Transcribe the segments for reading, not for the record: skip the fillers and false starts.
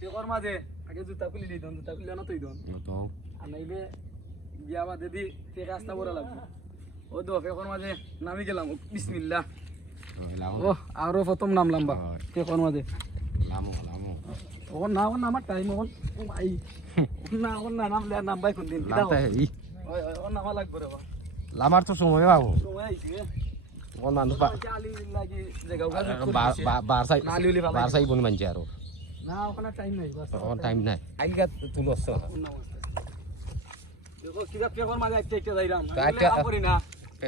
ফেকর মাঝে আগে জুতা খুলি দিই জুতা খুলি না তুই দন তো আর নাইলে বিয়া বাদে দি ফেক রাস্তা বড় লাগবে ও দো ফেকর মাঝে নামি গেলাম বিসমিল্লাহ ও আরো প্রথম নামলাম বা ফেকর মাঝে লামো লামো ওর না ওর নামার টাইম ওর ভাই না ওর না নামলে আর নাম ভাই কোন দিন লামটা এই ওই ওর নামা লাগবে রে বা লামার তো সময় বাবু সময় আইছে কোন মানুষ জালি লাগি জায়গা বার সাই বন মানছে আর না ওখানে টাইম নাই বাস তখন টাইম নাই আইগা তুলছ দেখো কিবা ফেকর মাঝে একটা একটা যাইরাম একটা করি না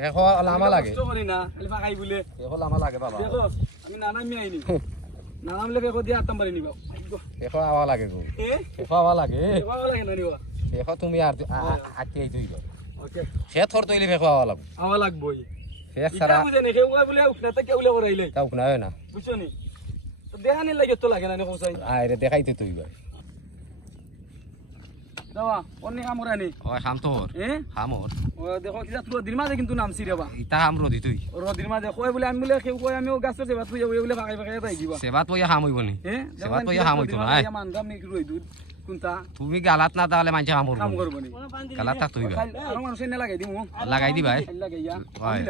এখন লামা লাগে কষ্ট করি না খালি ফাঁকাই বলে এখন লামা লাগে বাবা দেখো আমি নানামি আইনি নানামলে ফেকর দিয়ে আটতাম পারিনি বাবা এখন আওয়া লাগে গো এ এখন আওয়া লাগে ভালো লাগে না নিবা এখন তুমি আর আটকে তুইব ওকে সে থর তৈলি ফেকো আওয়া লাগবে আওয়া লাগবই ফেক সারা সারা বুঝে নে কেউ বলে উঠনাতে কেউ বলে করাইলে তাও না হয় না বুঝছো নি তো দেখা নি লাগে তো লাগে না কোসাই আরে দেখাইতে তুই ভাই দাওয়া অন্য কাম করানি ওই হাম তোর এ হামর ও দেখো কিটা তুই দিন মাঝে কিন্তু নামছি রে বা ইতা হাম রদি তুই রদির মাঝে কয় বলে আমি বলে কেউ কয় আমি ও গাছের সেবা তুই বলে ফাঁকাই ফাঁকাই তাই দিবা সেবা তো হাম হইব নি এ সেবা তো হাম হইতো না মান গাম নি রই দুধ কোনটা তুমি গালাত না তাহলে মানছে হাম কাম করব করব নি গালাত থাক তুই ভাই আর মানুষ এনে লাগাই দিমু লাগাই দি ভাই লাগাইয়া হয়।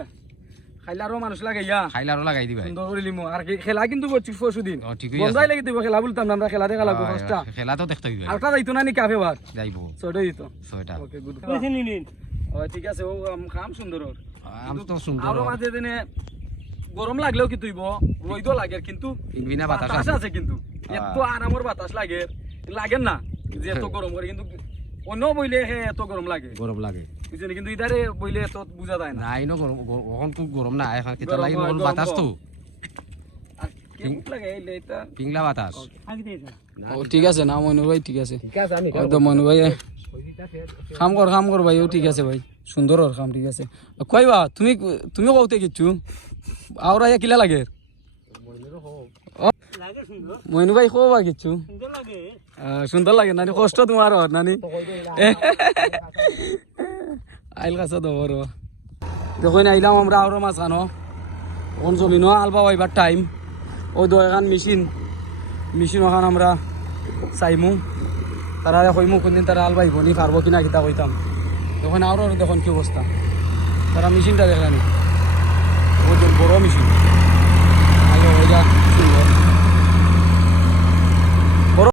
খাইলা আরো মানুষ লাগাইয়া খাইলারও লাগাই দি ভাই সুন্দর করে লিমু আর খেলা কিন্তু করছি পরশুদিন ও ঠিকই বন্ধাই আছে লাগি দিব খেলা বলতাম না আমরা খেলা দেখা লাগবো ফার্স্টটা খেলা তো দেখতে হইবে আরটা যাইতো না নি কাফে ভাত যাইবো ছয়টাই দিত ছয়টা ওকে গুড ও ঠিক আছে ও খাম সুন্দর ওর আম তো সুন্দর আরো মাঝে দিনে গরম লাগলেও কি তুইব রইদ লাগে কিন্তু বিনা বাতাস বাতাস আছে কিন্তু এত আরামর বাতাস লাগে লাগে না যে এত গরম করে কিন্তু অন্য বইলে এত গরম লাগে গরম লাগে বুঝলি কিন্তু ইদারে বইলে এত বুঝা যায় না নাই ন গরম এখন তো গরম না এখন কিতা গরম লাগি হয়, নল গরম বাতাস তো আর কেমন লাগে এইলে এটা পিংলা বাতাস ও ঠিক আছে না মনু ভাই ঠিক আছে ঠিক আছে আমি একদম মনু ভাই কাম কর ভাই ও ঠিক আছে ভাই সুন্দর ওর কাম ঠিক আছে কইবা তুমি তুমি কওতে কিচ্ছু আওরা কিলা লাগে মইনু ভাই কবা কিচ্ছু সুন্দর লাগে নানি কষ্ট তোমার নানি আইল কাছে দবর দেখুন আইলাম আমরা আরো মাছ খানো ওখান জমিনও আলবা পাইবার টাইম ওই দোকান মেশিন ওখান আমরা চাইমু তারা কইমু কোনদিন তারা আল পাইব নি পারবো কিনা কিতা কইতাম তখন আরো দেখুন কি অবস্থা তারা মেশিনটা দেখলানি ওই বড় মেশিন আইলো ওইটা